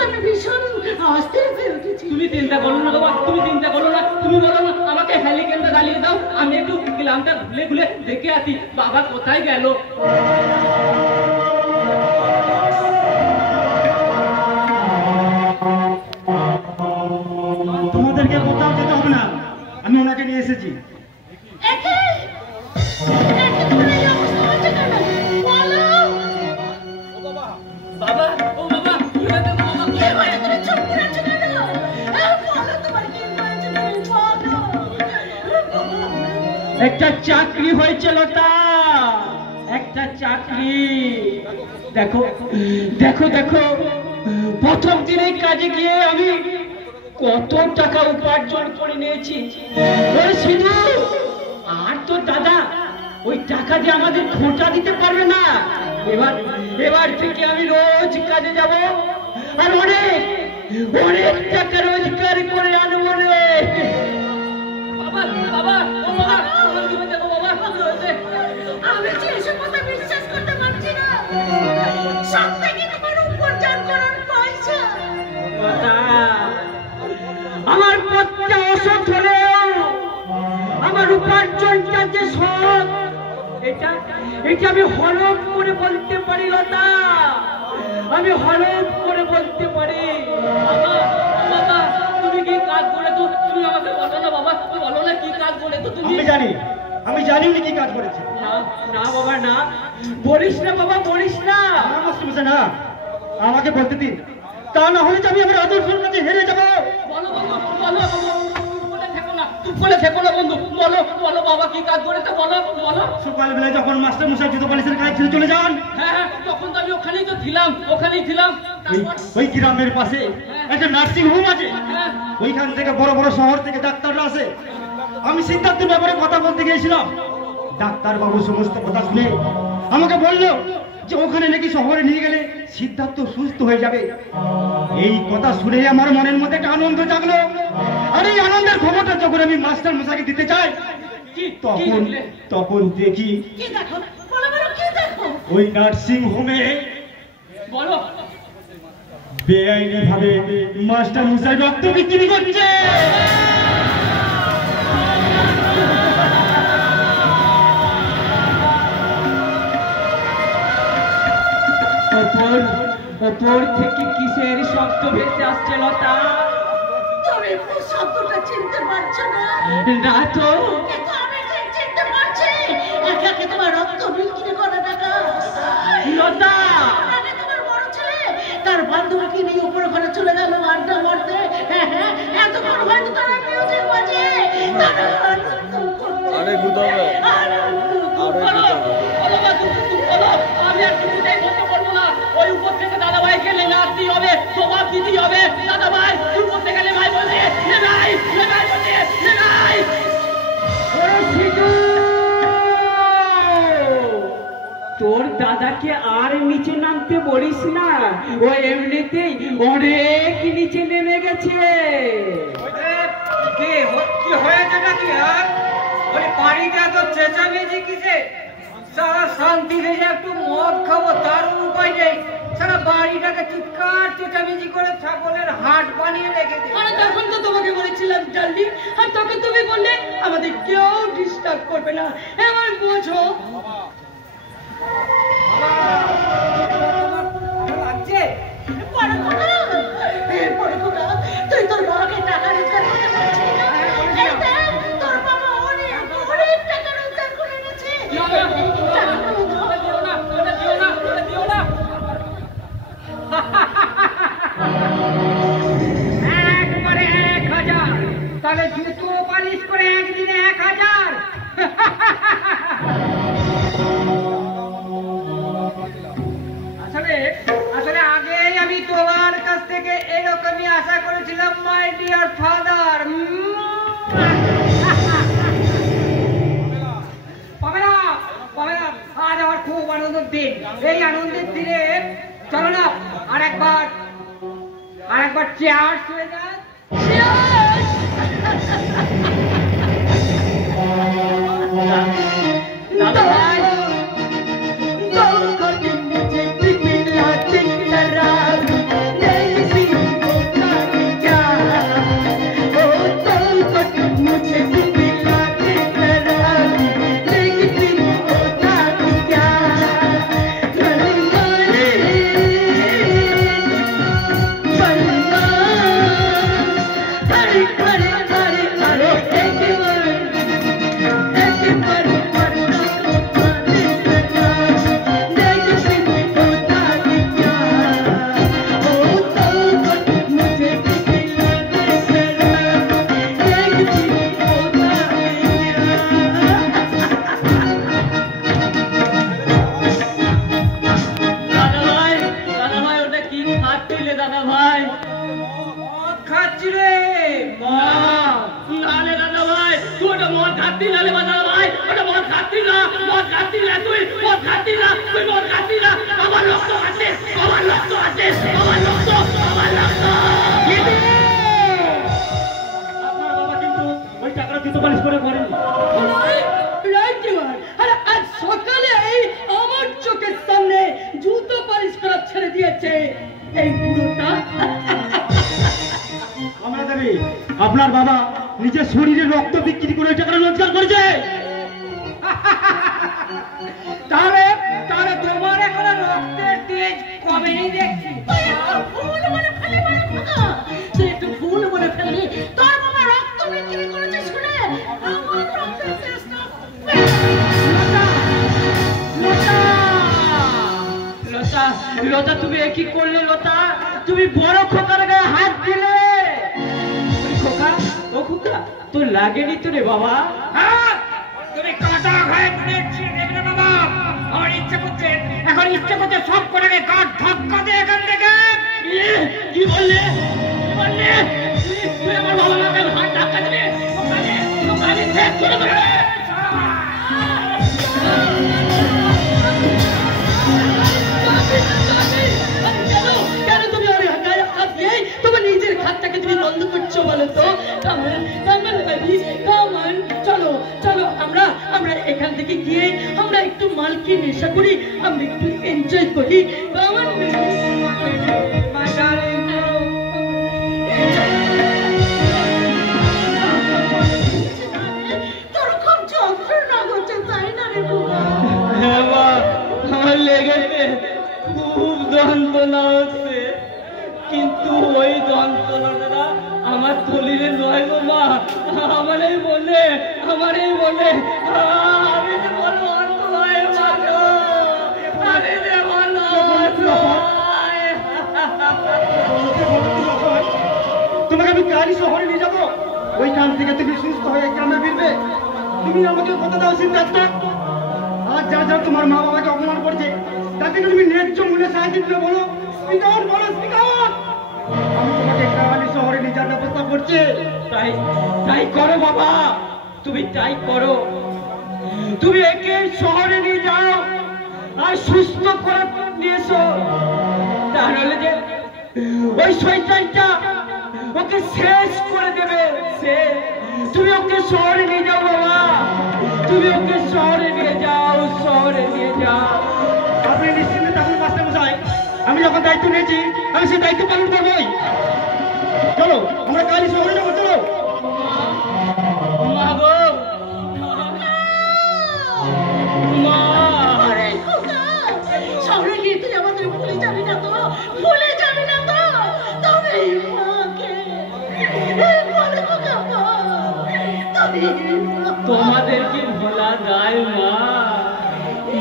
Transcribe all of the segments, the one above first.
তো আমি ভীষণ অস্থির হয়ে উঠেছি। তুমি চিন্তা করো না বাবা, তুমি চিন্তা করো না, তুমি বলো না আমাকে হেলিকপ্টার চালিয়ে দাও, আমি একটু গ্রামটা ঘুরে ঘুরে দেখে আসি বাবা কোথায় গেল। তোমাদেরকে কোথাও যেতে হবে না, আমি ওনাকে নিয়ে এসেছি। বাবা, ও বাবা, একটা চাকরি হয়েছে লতা, একটা চাকরি। দেখো দেখো দেখো, প্রথম দিনে কাজে গিয়ে আমি কত টাকা উপার্জন করে নিয়েছি। শুধু আর তো দাদা ওই টাকা দিয়ে আমাদের খোঁটা দিতে পারবে না। এবার থেকে আমি রোজ কাজে যাব আর অনেক অনেক টাকা রোজগার করে আনবো রে। বাবা বাবা, ও বাবা, আমি যে এসব কথা বিশ্বাস করতে পারছি না। সব থেকে তোমার উপার্জন করার পয়সা। আমার পথটা অসৎ হলেও আমার উপার্জনটা যে সৎ, এটা আমি হলফ করে বলতে পারি লতা, আমি হলফ করে বলতে পারি। বাবা বাবা, তুমি কি কাজ করে তো তুমি আমাকে বলো না বাবা, বলো না কি কাজ করে তো তুমি। আমি জানি উনি কি কাজ করেছে। না না বাবা না, বলিস না বাবা, বলিস না না, আমাকে বলতে দিন, তা না হলে আমি আমার আদর্শের কাছে হেরে যাবো। বলো বলো বলো, চুপ করে থেকো না বন্ধু, বলো বলো বাবা কি কাজ করেছে, বলো বলো। সকালবেলায় যখন মাস্টার মশাই জুতো পালিশের কাজ ছেড়ে চলে যান, হ্যাঁ হ্যাঁ, তখন তো আমি ওখানেই তো ছিলাম, ওখানেই ছিলাম। ওই গ্রামের পাশে একটা নার্সিং হোম আছে, ওইখান থেকে বড় বড় শহর থেকে ডাক্তাররা আসে। আমি সিদ্ধার্থের ব্যাপারে কথা বলতে গিয়েছিলাম, ডাক্তার বাবু সমস্ত কথা শুনে আমাকে বললো যে ওখানে নাকি শহরে নিয়ে গেলে সিদ্ধার্থ সুস্থ হয়ে যাবে। এই কথা শুনে আমার মনের মধ্যে একটা আনন্দ জাগলো, আর এই আনন্দের খবরটা যখন আমি মাস্টার মশাইকে দিতে চাই, তখন দেখি ওই নার্সিং হোমে বলো বেআইনি ভাবে মাস্টার মশাই রক্ত বিক্রি করছে। ওপর থেকে কিসের শব্দ ভেসে আসছে লতা? তুমি শব্দটা চিনতে পারছো না? না তো। কিন্তু আমি ঠিক চিনতে পারছি, একে তোমার রক্ত বিক্রি করা টাকা। লতা, তোমার বড় ছেলে তার বান্ধবীকে নিয়ে উপরে ঘরে চলে গেল আড্ডা মারতে। হ্যাঁ, এতক্ষণ হয়তো তারা মিউজিক বাজে, তারা আরে গুদাবে আমি আর কিছুতেই বলতে পারবো না। ওই উপর থেকে দাদা ভাই গেলে নাচতে হবে, তোমার দিদি হবে। দাদা ভাই উপর থেকে গেলে ভাই বলছে ভাই বলছে ভাই। তোর দাদাকে আর নিচে নামতে বলিস না, ও এমনিতেই অনেক নিচে নেমে গেছে। কি হয়েছে নাকি? আর ওই বাড়িটা তো চেঁচামেচি কিসে? সারা শান্তি ভেজে একটু মদ খাবো তার উপায় নেই, সারা বাড়িটাকে চিৎকার চেঁচামেচি করে ছাগলের হাট বানিয়ে রেখেছে। আরে তখন তো তোমাকে বলেছিলাম ডার্লিং, আর তখন তুমি বললে আমাদের কেউ ডিস্টার্ব করবে না। এবার বোঝো তুই তোর বাবাকে টাকা রোজগার করতে পারছিস না? তোর বাবা অনেক টাকা রোজগার করে এনেছে। একবারে 1000, তাহলে জুতো পালিশ করে একদিনে 1000। আসলে আগেই আমি তোমার কাছ থেকে এরকমই আশা করেছিলাম মাই ডিয়ার ফাদার। আজ আমার খুব আনন্দের দিন। এই আনন্দের দিনে চলো না আরেকবার চেয়ার হয়ে যায়। দাদা ভাই Don't go to the খাচ্ছিলে দাদা ভাই? খাচ্ছি রে নালে দাদা ভাই, তুই ওটা মদ খাচ্ছি নালে দাদা ভাই, ওটা মদ খাচ্ছি না, মদ খাচ্ছি না, তুই মদ খাচ্ছি না, তুই মদ খাচ্ছি না। আমার রক্ত আছে, আমার রক্ত আছে, আমার রক্ত, আমার রক্ত। আপনার বাবা কিন্তু ওই টাকাটা জুতো পালিশ করে করেন। আরে আজ সকালে আমার চোখের সামনে জুতো পালিশ করা ছেড়ে দিয়েছে এই বুড়োটা। আমরা জানি আপনার বাবা নিজের শরীরে রক্ত বিক্রি করে টাকা রোজগার করেছে। তাহলে তাহলে তোমার এখন রক্তের তেজ কমেনি দেখছি। ভুল বলে ফেলি মানে খোকা, তুই একটু ভুল বলে ফেলি। তোর বাবা রক্ত বিক্রি করেছে শুনে আমার রক্তের চেষ্টা। লতা লতা তুমি কি করলে? লতা তুমি বড় খোকার গায়ে হাত দিলে। খোকা ও খোকা তোর লাগেনি তো রে বাবা? তুমি কাটা খায় তুলেছি দেখলে বাবা, আমার ইচ্ছে করছে, এখন ইচ্ছে করছে সব করে কাঠ ধাক্কা দিয়ে এখান থেকে। কি বললে? কি বললে? তুই আমার বাবা মাকে হাত ধাক্কা দিবে? ওখানে ওখানে শেষ করে দেবে। কেন তুমি ওর গায়ে হাত দিয়ে তোমার নিজের হাতটাকে তুমি বন্ধ করছো বলো তো? কামান কামান বেবি কামান, চলো চলো আমরা আমরা এখান থেকে গিয়ে আমরা একটু মালকি নেশা করি, আমরা একটু এনজয় করি। কামান বেবি তোর খুব যন্ত্রণা হচ্ছে তাই না রে বাবা? হ্যাঁ মা, আমার লেগেছে, খুব যন্ত্রণা হচ্ছে, কিন্তু ওই যন্ত্রণাটা আমার শরীরে নয় গো মা, আমারই বলে আমি যে বলো অসহায় মা গো, আমি যে বলো অসহায়। তোমাকে আমি গাড়ি শহরে নিয়ে যাবো, ওইখান থেকে তুমি সুস্থ হয়ে গ্রামে ফিরবে। তুমি আমাকে কথা দাও সিদ্ধার্থ, আর যা যা তোমার মা বাবাকে অপমান করছে তাকে তুমি ন্যায্য মূল্যে সাহায্য দিলে বলো। স্পিকার বলো স্পিকার, আমি তোমাকে গাড়ি শহরে নিয়ে যাওয়ার ব্যবস্থা করছি। তাই করো বাবা, তুমি তাই করো। তুমি একে শহরে নিয়ে যাও আর সুস্থ করে নিয়ে এসো, তাহলে যে ওই শয়তানটা ওকে শেষ করে দেবে। তুমি ওকে শহরে নিয়ে যাও বাবা, তুমি ওকে শহরে নিয়ে যাও, শহরে নিয়ে যাও। আপনি নিশ্চিন্তে থাকুন মাস্টার মশাই, আমি যখন দায়িত্ব নিয়েছি আমি সেই দায়িত্ব পালন করবোই। চলো আমরা গাড়ি শহরে যাবো, চলো। মা গো, মা, আরে খোকা, শহরে গিয়ে তুই আমাদের ভুলে যাবি না তো? ভুলে যাবি না তো? তবে মাকে বলে খোকা তবে তোমাদের কি ভোলা যায় মা?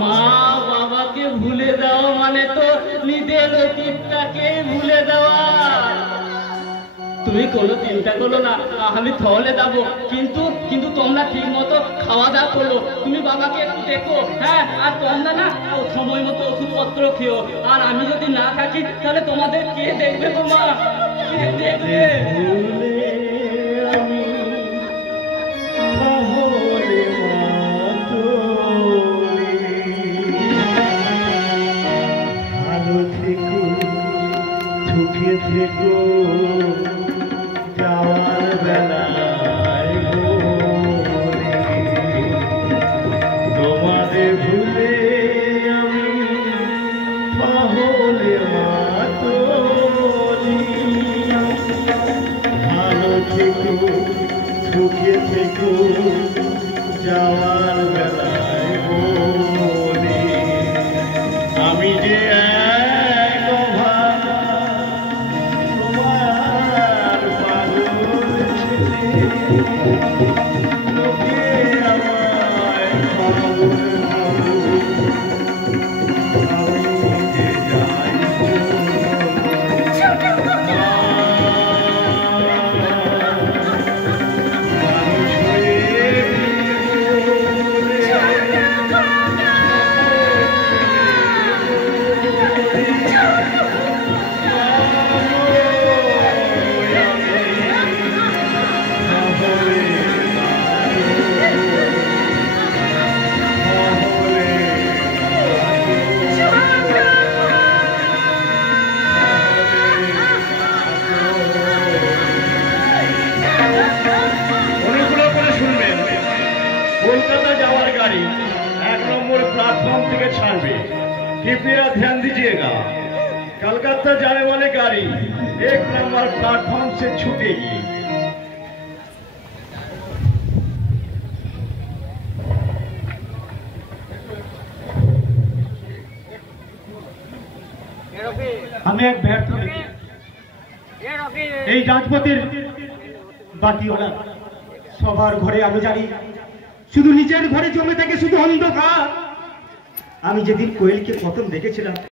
মা বাবাকে ভুলে দাও মানে তো নিজের অতীতটাকে ভুলে দেওয়া। তুমি কোনো চিন্তা করো না, আমি তাহলে যাবো, কিন্তু তোমরা ঠিক মতো খাওয়া দাওয়া করো, তুমি বাবাকে একটু দেখো, হ্যাঁ, আর তোমরা না সময় মতো ওষুধপত্র খেও, আর আমি যদি না থাকি তাহলে তোমাদের কে দেখবে? তোমার কে দেখবে? ভালো থেকো, সুখে থেকো, যাওয়ার বেলায় তোমাদের ভুলে আমি পাহলে মাতলি। ভালো থেকো, সুখে থেকো, যাওয়ার বেলায় বলি আমি যে এক অভাগা তোমার পাগল ছেলে। লোকে আমায় পাগল ভাবো, আমি যে যাই থেকে ছাড়বে। कृपया ध्यान दीजिएगा, कलकत्ता जाने वाली गाड़ी 1 नंबर प्लेटफॉर्म से छूटेगी। আমি এক ব্যর্থ ব্যক্তি। এই রাজপথের বাতিওয়ালা সবার ঘরে আমি জানি, শুধু নিজের ঘরে জমে থাকে শুধু অন্ধকার। আমি যেদিন কোয়েলকে প্রথম দেখেছিলাম